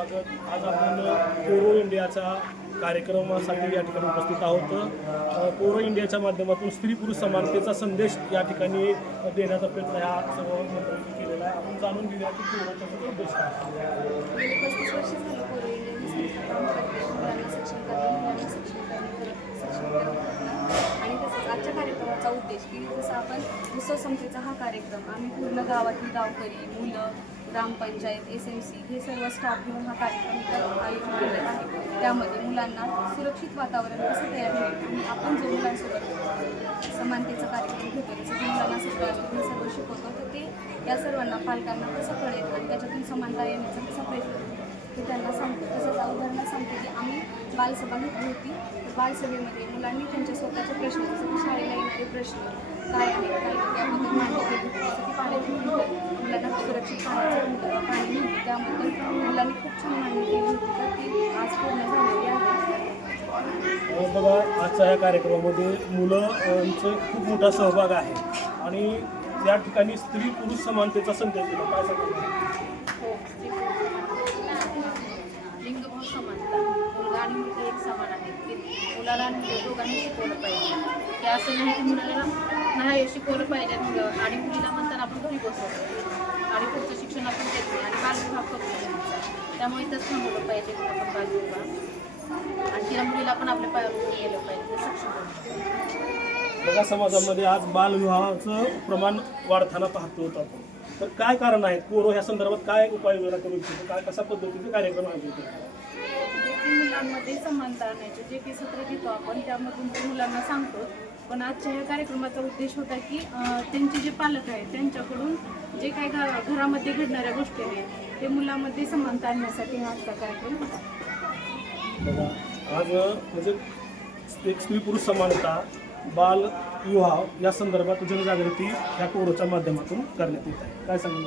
स्वागत. आज आपण कोरो इंडियाचा कार्यक्रमासाठी या ठिकाणी उपस्थित आहोत. कोरो इंडियाच्या माध्यमातून स्त्री पुरुष समानतेचा संदेश या ठिकाणी देण्याचा प्रयत्न ह्या सर्व मंडळींनी केलेला आहे. आपण जाणून घेऊया की कोरोचा उद्देश काय आणि तसंच आजच्या कार्यक्रमाचा उद्देश की जसं आपण उत्सव संस्थेचा हा कार्यक्रम आम्ही पूर्ण गावातील गावकरी मुलं ग्रामपंचायत एस एम सी हे सर्व स्टाफ घेऊन हा कार्यक्रम आयोजित केलेला आहे. त्यामध्ये मुलांना सुरक्षित वातावरण कसं तयार होईल आणि आपण जो मुलांसोबत समानतेचा कार्यक्रम घेतो जसं की मुलांना सगळं हे सर्व शिकवतो तर ते या सर्वांना पालकांना कसं कळेल आणि त्याच्यातून समानता येण्याचा कसा प्रयत्न करतो त्यांना सांगतो तसंच उदाहरणार्थ सांगतो की आम्ही बालसभा घेतली होती. बालसभेमध्ये मुलांनी त्यांच्या स्वतःचे प्रश्न जसं की शाळेला येणारे प्रश्न काय आहेत काय त्याबद्दल माहिती दिली जसं की पाण्याची फिल्टर मुलांना सुरक्षित पाण्याचं पाणी मिळते त्याबद्दल मुलांनी खूप छान माहिती दिली होती. तर ती आज पूर्ण झालेली आहे. बघा आजच्या या कार्यक्रमामध्ये मुलांचं खूप मोठा सहभाग आहे. आणि या ठिकाणी स्त्री पुरुष समानतेचा संदेश दिला. काय सांगितलं हो लिंगभाव समानता मुलगा आणि मुलगी एक समान आहेत ते मुलाला आणि दोघांनी शिकवलं पाहिजे. की असं नाही की मुलाला नाही शिकवलं पाहिजे मुलं. आणि मुलीला म्हणताना आपण घरी बसवतो आणि पुढचं शिक्षण आपण देत नाही आणि बालविभाग करतो त्यामुळे इथंच थांबवलं पाहिजे आपण बालविभाग आणि तिला मुलीला पण आपल्या पायावर गेलं पाहिजे. सक्षम बघा समाजामध्ये आज बालविवाहाचं प्रमाण वाढताना पाहतो आपण. तर काय कारण आहेत? कोरो ह्या संदर्भात काय उपाययोजना करू इच्छितो काय कशा पद्धतीचे कार्यक्रम आयोजित करतो मुलांमध्ये समानता आणायचे जे काही सत्र घेतो आपण त्यामधून ते मुलांना सांगतो. पण आजच्या या कार्यक्रमाचा उद्देश होता की त्यांचे जे पालक आहेत त्यांच्याकडून जे काही घरामध्ये घडणाऱ्या गोष्टी आहेत ते मुलांमध्ये समानता आणण्यासाठी हा आजचा कार्यक्रम होता. आज म्हणजे एक स्त्री पुरुष समानता बाल विवाह या संदर्भात जनजागृती ह्या कोरोच्या माध्यमातून करण्यात येत आहे. काय सांगू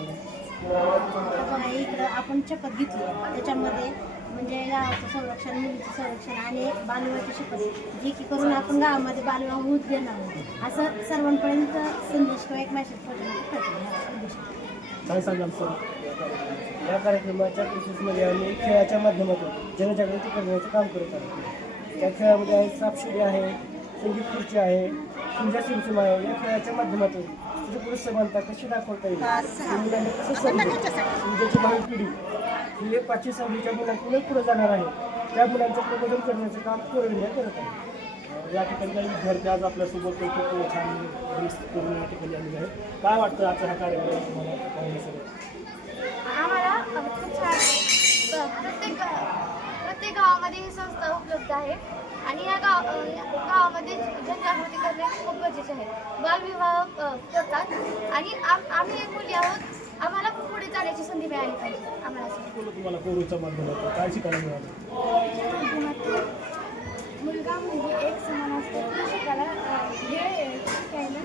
बघा इकडं आपण शपथ घेतली त्याच्यामध्ये म्हणजे गावाचं संरक्षण मुलीचं संरक्षण आणि बालविवाहाची शपथ जी की करून आपण गावामध्ये बालविवाह होत घेणार असं सर्वांपर्यंत संदेश किंवा एक मॅसेज काय सांगाल सर या कार्यक्रमाच्या प्रोसेसमध्ये आम्ही खेळाच्या माध्यमातून जनजागृती करण्याचं काम करत आहोत. त्या खेळामध्ये आहे सापशिडी आहे संगीत खुर्ची आहे तुमच्या सिमसिम आहे. या खेळाच्या माध्यमातून स्त्री पुरुष समानता कशी दाखवता येईल. मुलांना कसं समजेल तुमच्याची भावी पिढी ही एक पाचवी सहावीच्या मुलांकडून पुढे जाणार आहे. त्या मुलांचं प्रबोधन करण्याचं काम कोरो इंडिया करत आहे. या ठिकाणी काही विद्यार्थी आज आपल्यासोबत खूप छान या ठिकाणी आलेले आहेत. काय वाटतं आजचा हा कार्यक्रम तुम्हाला पाहण्यासाठी आम्हाला खूप छान प- प्रत्येक प्रत्येक गावामध्ये ही संस्था उपलब्ध आहे आणि या गाव अ, या गावामध्ये जनजागृती करणे खूप गरजेचे आहे. बालविवाह करतात. आणि आम- आम्ही एक मुली आहोत. आम्हाला पण पुढे जाण्याची संधी मिळाली पाहिजे. आम्हाला कोरोच्या माध्यमातून? काय शिकायला मिळालं? मुलगा मुलगी एक समान असते. ते शिकायला अ, हे शिकायला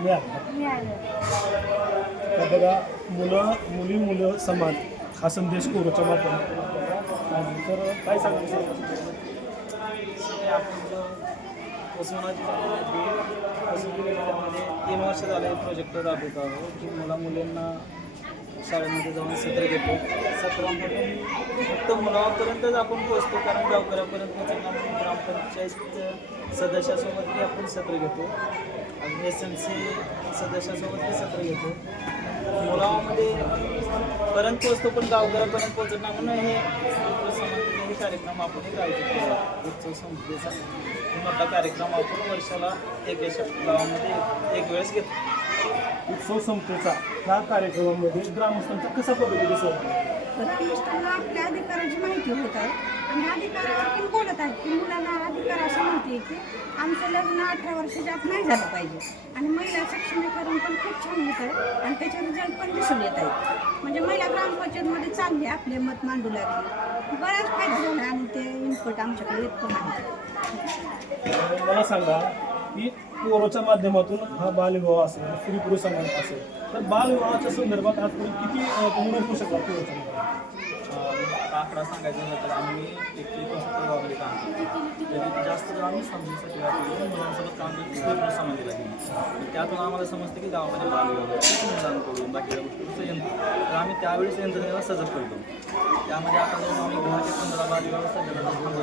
मिळालं. मिळालं. तर बघा मुलं मुली मुलं समान हा संदेश कोरोच्या माध्यमातून. तर काय सांगाल? सर आपण तीन वर्ष झाले प्रोजेक्ट राबवत आहोत. की मुला मुलींना शाळेमध्ये जाऊन सत्र घेतो सत्रामधून फक्त मुलापर्यंतच आपण पोचतो कारण गावकऱ्यापर्यंत पोचणार ग्रामपंचायत सदस्यासोबतही आपण सत्र घेतो. आणि एस एम सी सदस्यासोबतही सत्र घेतो. मुलामध्ये पर्यंत पोचतो पण गावकऱ्यापर्यंत पोचणार म्हणून हे काही हे कार्यक्रम आपण एक आयोजित केला उत्सव संस्थेचा मोठा कार्यक्रम आपण वर्षाला एक गावामध्ये एक वेळेस घेतो. उत्सव संस्थेचा ह्या कार्यक्रमामध्ये ग्रामस्थांचा कसा पद्धतीने सहभाग आहे? आपल्या अधिकाराची माहिती होत आहे. आणि अधिकारावर पण बोलत आहेत की मुलांना अधिकार असं माहिती आहे की आमचं लग्न अठरा वर्षाच्या आत नाही झालं पाहिजे. आणि महिला सक्षमीकरण पण खूप छान होत आहे. आणि त्याचे रिझल्ट पण दिसून येत आहेत म्हणजे महिला ग्रामपंचायतमध्ये चांगली आपले मत मांडू लागले. बराच फायदा झाला आणि ते इनपुट आमच्याकडे येत पण आहे. मला सांगा की पोरोच्या माध्यमातून हा बालविवाह असेल स्त्री पुरुष समानता असेल तर बालविवाहाच्या संदर्भात आजपर्यंत किती तुम्ही नोकरू शकता पोरोच्या माध्यमातून? आकडा सांगायचा झाला तर आम्ही एक एकोणसत्तर गावामध्ये काम करतो तरी जास्त जर आम्ही समजूसाठी वाटतो म्हणजे मुलांसोबत काम करतो स्त्री पुरुष समाजाला घेऊन त्यातून आम्हाला समजतं की गावामध्ये बालविवाह खूप मुलांकडून बाकीच्या गोष्टीचं यंत्र. तर आम्ही त्यावेळेस यंत्रणेला सजग करतो. त्यामध्ये आता जाऊन आम्ही दहा पंधरा बालविवाह सध्याला थांबवले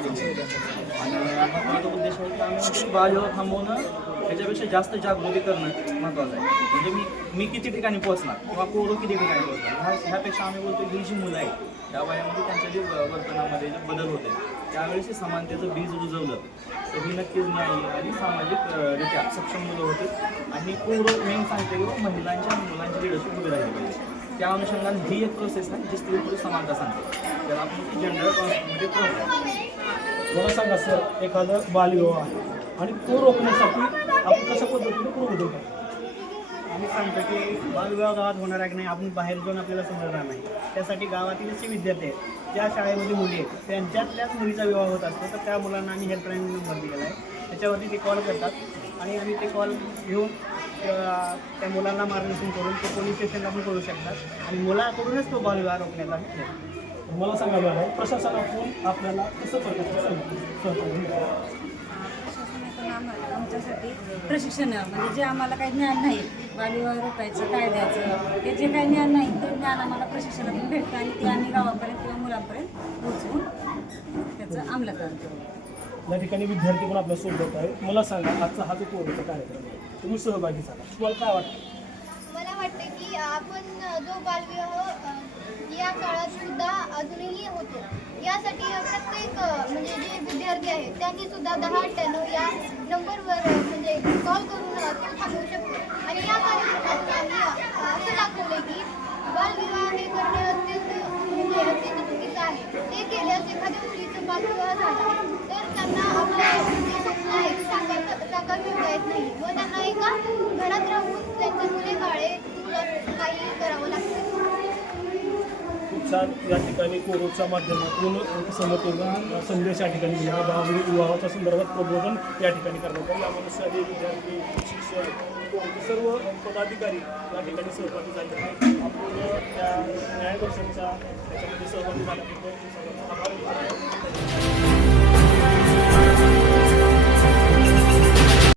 आणि माझा उद्देश आहे की आम्ही म्हणतो की बालविवाह थांबवणं त्याच्यापेक्षा जास्त जागृती करणं महत्त्वाचं आहे. म्हणजे मी मी किती ठिकाणी पोहोचणार? किंवा पोरं किती ठिकाणी पोहोचणार? ह्या ह्यापेक्षा आम्ही बोलतो ही जी मुलं आहेत त्या वयामध्ये त्यांच्या जे वर्तनामध्ये जे बदल होते त्यावेळेस हे समानतेचं बीज रुजवलं. तर ही नक्कीच न्यायी आणि सामाजिक रित्या सक्षम मुलं होते. आणि पूर्ण मेन सांगते की महिलांच्या मुलांची लिडरशिप उभी राहिली पाहिजे. त्या अनुषंगाने ही एक प्रोसेस आहे जी स्त्री पुरुष समानता सांगते. त्याला आपण जेंडर म्हणजे मला सांगा सर एखादं बालविवाह आहे. आणि तो रोखण्यासाठी आपण कशा पद्धतीने प्रबोधन करतो आम्ही सांगतो की बालविवाह गावात होणार आहे की नाही आपण बाहेर जाऊन आपल्याला समजणार नाही. त्यासाठी गावातील जे विद्यार्थी आहेत ज्या शाळेमध्ये मुली आहेत त्यांच्यातल्याच मुलीचा विवाह होत असतो. तर त्या मुलांना आम्ही हेल्पलाईन नंबर दिलेला आहे त्याच्यावरती ते कॉल करतात आणि आम्ही ते कॉल घेऊन त्या मुलांना मार्गदर्शन करून ते पोलीस स्टेशनला पण करू शकतात. आणि मुलाकडूनच तो बालविवाह रोखण्याचा. मला सांगा मॅडम प्रशासनातून आपल्याला कसं सहकार्य? प्रशासनाकडून आम्हाला आमच्यासाठी प्रशिक्षण म्हणजे जे आम्हाला काही ज्ञान नाही बालविवाह रोखायचं काय द्यायचं हे जे काही ज्ञान नाही ते ज्ञान आम्हाला प्रशिक्षणातून भेटतं आणि ते आम्ही गावापर्यंत किंवा मुलांपर्यंत पोहोचवून त्याचं अंमलकरण करतो. या ठिकाणी विद्यार्थी पण आपल्यासोबत आहेत. मला सांगा आजचा हा जो कोरोनाचा कार्यक्रम आहे तुम्ही सहभागी झाला. तुम्हाला काय वाटतं? मला वाटते की आपण जो बालविवाह या काळात सुद्धा अजूनही होतो. यासाठी प्रत्येक म्हणजे जे विद्यार्थी आहेत त्यांनी सुद्धा दहा अठ्ठ्याण्णव या नंबरवर म्हणजे कॉल करून अ, थांबवू शकतो. आणि या कार्यक्रमात आम्ही अ, असं दाखवलं की बालविवाह हे करणे अत्यंत म्हणजे अत्यंत चुकीचं आहे ते केल्यास एखाद्या मुलीचा बालविवाह झाला तर त्यांना आपलं जे स्वप्न आहे ते साकार साकार करता येत नाही व त्यांना एका घरात राहून त्यांचे मुले बाळे दूर काही करावं लागतं खूप या ठिकाणी कोरोच्या माध्यमातून समतोल संदेश या ठिकाणी दिला. गावामध्ये विवाहाच्या संदर्भात प्रबोधन या ठिकाणी करण्यात आलं. यामध्ये शालेय विद्यार्थी शिक्षक सर्व पदाधिकारी या ठिकाणी सहभागी झाले आहेत. आपण त्या न्यायदर्शनच्या त्याच्यामध्ये सहभागी झाल्याबद्दल